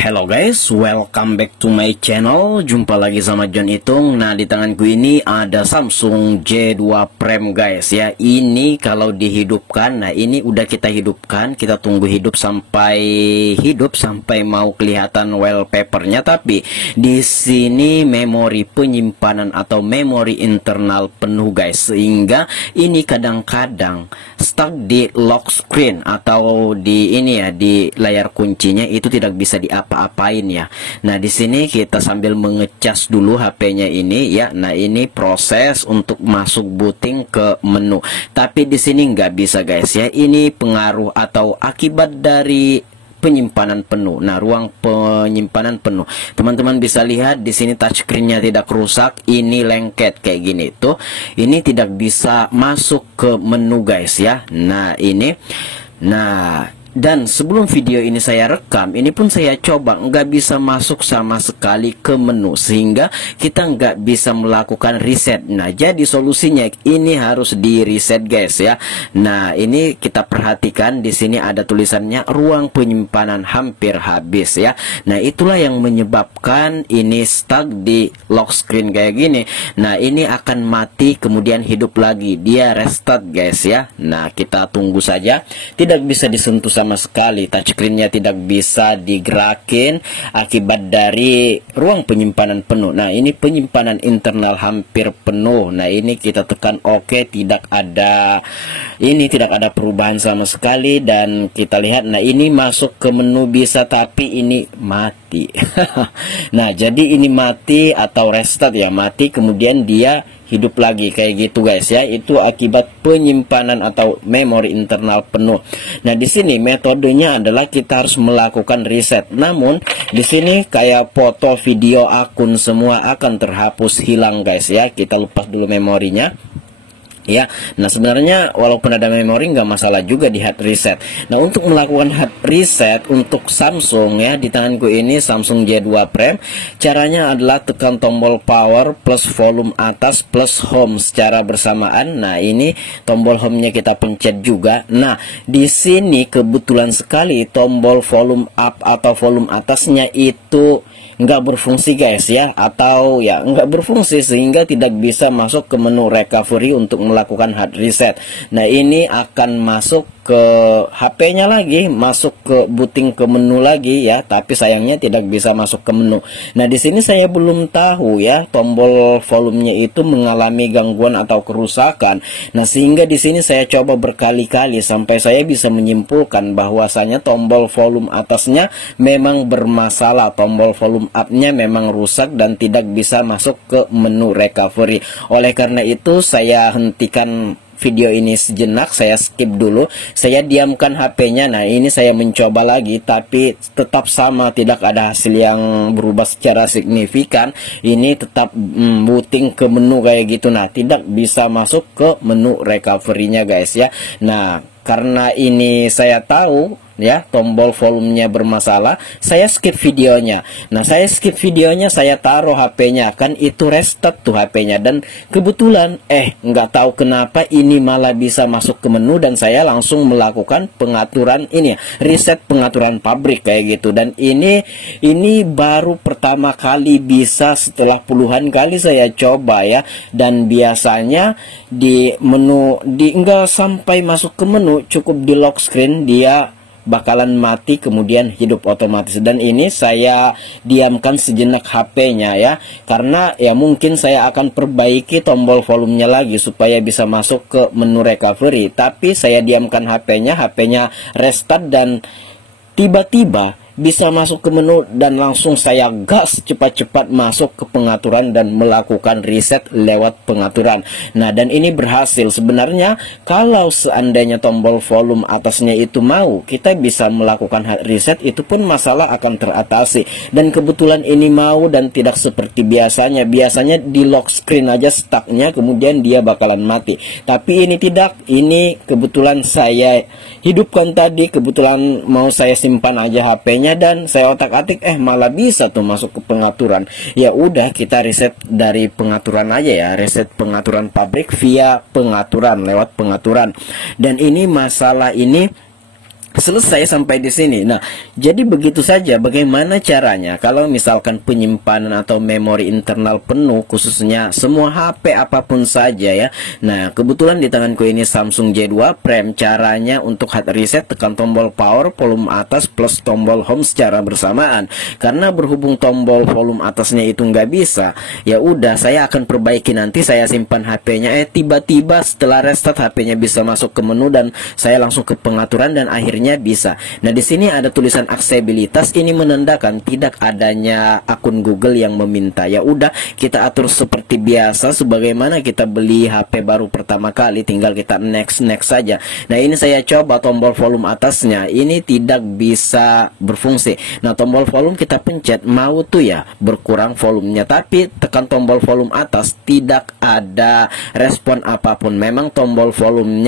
Hello guys, welcome back to my channel. Jumpa lagi sama John Itung. Nah, di tanganku ini ada Samsung J2 Prime guys ya. Ini kalau dihidupkan, nah ini udah kita hidupkan. Kita tunggu hidup sampai mau kelihatan wallpapernya. Tapi di sini memori penyimpanan atau memori internal penuh guys. Sehingga ini kadang-kadang stuck di lock screen atau di ini ya, di layar kuncinya itu tidak bisa apa-apain ya. Nah, di sini kita sambil mengecas dulu HP-nya ini ya. Nah, ini proses untuk masuk booting ke menu. Tapi di sini nggak bisa guys ya. Ini pengaruh atau akibat dari penyimpanan penuh. Nah, ruang penyimpanan penuh. Teman-teman bisa lihat di sini touchscreen-nya tidak rusak. Ini lengket kayak gini tuh. Ini tidak bisa masuk ke menu guys ya. Nah, ini. Nah, dan sebelum video ini saya rekam, ini pun saya coba nggak bisa masuk sama sekali ke menu, sehingga kita nggak bisa melakukan reset. Nah, jadi solusinya ini harus di reset guys ya. Nah, ini kita perhatikan di sini ada tulisannya ruang penyimpanan hampir habis ya. Nah, itulah yang menyebabkan ini stuck di lock screen kayak gini. Nah, ini akan mati kemudian hidup lagi, dia restart guys ya. Nah, kita tunggu saja. Tidak bisa disentuh sama sekali, touchscreen-nya tidak bisa digerakin akibat dari ruang penyimpanan penuh. Nah, ini penyimpanan internal hampir penuh. Nah, ini kita tekan OK, tidak ada perubahan sama sekali. Dan kita lihat, nah ini masuk ke menu bisa, tapi ini mati. Nah, jadi ini mati atau restart ya, mati kemudian dia hidup lagi kayak gitu guys ya. Itu akibat penyimpanan atau memori internal penuh. Nah, di sini metodenya adalah kita harus melakukan reset. Namun di sini kayak foto, video, akun semua akan terhapus, hilang guys ya. Kita lepas dulu memorinya ya. Nah, sebenarnya walaupun ada memori nggak masalah juga di hard reset. Nah, untuk melakukan hard reset untuk Samsung ya, di tanganku ini Samsung J2 Prime, caranya adalah tekan tombol power plus volume atas plus home secara bersamaan. Nah, ini tombol home-nya kita pencet juga. Nah, di sini kebetulan sekali tombol volume up atau volume atasnya itu nggak berfungsi guys ya, atau ya nggak berfungsi sehingga tidak bisa masuk ke menu recovery untuk melakukan hard reset. Nah, ini akan masuk ke HP-nya lagi, masuk ke booting ke menu lagi ya, tapi sayangnya tidak bisa masuk ke menu. Nah, di sini saya belum tahu ya tombol volumenya itu mengalami gangguan atau kerusakan. Nah, sehingga di sini saya coba berkali-kali sampai saya bisa menyimpulkan bahwasanya tombol volume atasnya memang bermasalah, tombol volume up-nya memang rusak dan tidak bisa masuk ke menu recovery. Oleh karena itu saya hentikan video ini sejenak, saya skip dulu, saya diamkan HP-nya. Nah, ini saya mencoba lagi, tapi tetap sama, tidak ada hasil yang berubah secara signifikan. Ini tetap booting ke menu kayak gitu. Nah, tidak bisa masuk ke menu recovery-nya guys ya. Nah, karena ini saya tahu ya tombol volumenya bermasalah, saya skip videonya. Nah, saya skip videonya, saya taruh HP-nya, kan itu restart tuh HP-nya. Dan kebetulan nggak tahu kenapa ini malah bisa masuk ke menu, dan saya langsung melakukan pengaturan ini, reset pengaturan pabrik kayak gitu. Dan ini baru pertama kali bisa setelah puluhan kali saya coba ya. Dan biasanya di menu nggak sampai masuk ke menu, cukup di lock screen dia bakalan mati kemudian hidup otomatis. Dan ini saya diamkan sejenak HP-nya ya, karena ya mungkin saya akan perbaiki tombol volumenya lagi supaya bisa masuk ke menu recovery. Tapi saya diamkan HP-nya restart, dan tiba-tiba bisa masuk ke menu, dan langsung saya gas cepat-cepat masuk ke pengaturan dan melakukan reset lewat pengaturan. Nah, dan ini berhasil. Sebenarnya kalau seandainya tombol volume atasnya itu mau, kita bisa melakukan hard reset, itu pun masalah akan teratasi. Dan kebetulan ini mau dan tidak seperti biasanya. Biasanya di lock screen aja stucknya, kemudian dia bakalan mati. Tapi ini tidak. Ini kebetulan saya hidupkan tadi, kebetulan mau saya simpan aja HP-nya, dan saya otak-atik malah bisa tuh masuk ke pengaturan. Ya udah, kita reset dari pengaturan aja ya, reset pengaturan pabrik via pengaturan, lewat pengaturan. Dan ini masalah ini selesai sampai di sini. Nah, jadi begitu saja. Bagaimana caranya kalau misalkan penyimpanan atau memori internal penuh, khususnya semua HP apapun saja ya. Nah, kebetulan di tanganku ini Samsung J2 Prime. Caranya untuk hard reset, tekan tombol power volume atas plus tombol home secara bersamaan. Karena berhubung tombol volume atasnya itu nggak bisa, ya udah saya akan perbaiki nanti. Saya simpan HP-nya. Tiba-tiba setelah restart HP-nya bisa masuk ke menu dan saya langsung ke pengaturan dan akhirnya bisa. Nah, di sini ada tulisan aksesibilitas, ini menandakan tidak adanya akun Google yang meminta. Ya udah, kita atur seperti biasa sebagaimana kita beli HP baru pertama kali, tinggal kita next saja. Nah, ini saya coba tombol volume atasnya, ini tidak bisa berfungsi. Nah, tombol volume kita pencet, mau tuh ya berkurang volumenya, tapi tekan tombol volume atas tidak ada respon apapun. Memang tombol volume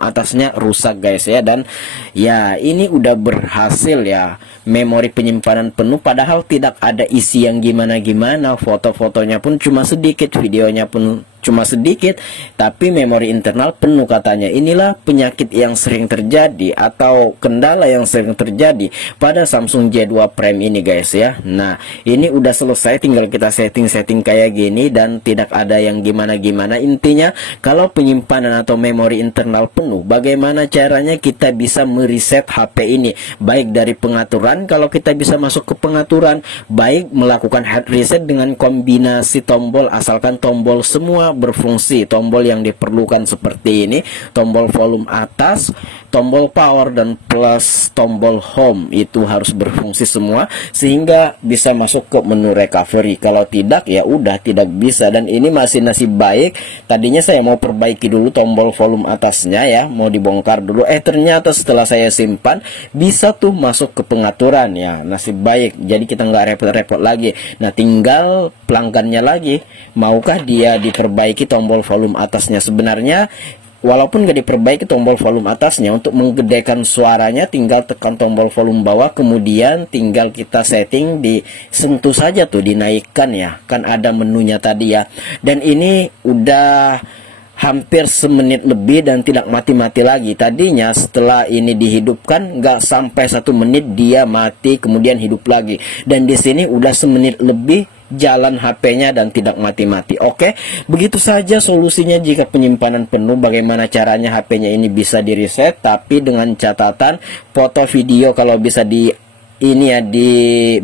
atasnya rusak guys ya. Dan ya ini udah berhasil ya, memori penyimpanan penuh padahal tidak ada isi yang gimana-gimana, foto-fotonya pun cuma sedikit, videonya pun cuma sedikit, tapi memori internal penuh katanya. Inilah penyakit yang sering terjadi atau kendala yang sering terjadi pada Samsung J2 Prime ini guys ya. Nah, ini udah selesai, tinggal kita setting kayak gini dan tidak ada yang gimana-gimana. Intinya kalau penyimpanan atau memori internal penuh, bagaimana caranya kita bisa mereset HP ini, baik dari pengaturan, kalau kita bisa masuk ke pengaturan, baik melakukan hard reset dengan kombinasi tombol, asalkan tombol semua berfungsi. Tombol yang diperlukan seperti ini, tombol volume atas, tombol power, dan plus tombol home, itu harus berfungsi semua sehingga bisa masuk ke menu recovery. Kalau tidak ya udah tidak bisa. Dan ini masih nasib baik, tadinya saya mau perbaiki dulu tombol volume atasnya ya, mau dibongkar dulu, ternyata setelah saya simpan bisa tuh masuk ke pengaturan ya. Nasib baik, jadi kita nggak repot-repot lagi. Nah, tinggal pelanggannya lagi, maukah dia diperbaiki tombol volume atasnya. Sebenarnya walaupun nggak diperbaiki tombol volume atasnya, untuk menggedekan suaranya tinggal tekan tombol volume bawah, kemudian tinggal kita setting, disentuh saja tuh, dinaikkan ya, kan ada menunya tadi ya. Dan ini udah hampir semenit lebih dan tidak mati-mati lagi. Tadinya setelah ini dihidupkan nggak sampai 1 menit dia mati, kemudian hidup lagi. Dan di sini udah semenit lebih jalan HP-nya dan tidak mati-mati. Oke, begitu saja solusinya jika penyimpanan penuh. Bagaimana caranya HP-nya ini bisa di-reset, tapi dengan catatan foto video kalau bisa di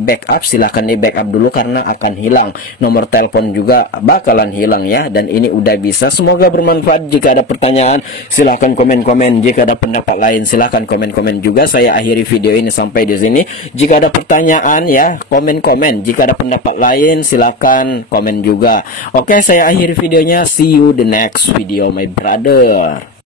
backup, silahkan di backup dulu karena akan hilang. Nomor telepon juga bakalan hilang ya. Dan ini udah bisa. Semoga bermanfaat. Jika ada pertanyaan silahkan komen-komen. Jika ada pendapat lain silahkan komen-komen juga. Saya akhiri video ini sampai di sini. Jika ada pertanyaan ya komen-komen. Jika ada pendapat lain silahkan komen juga. Oke, saya akhiri videonya. See you the next video my brother.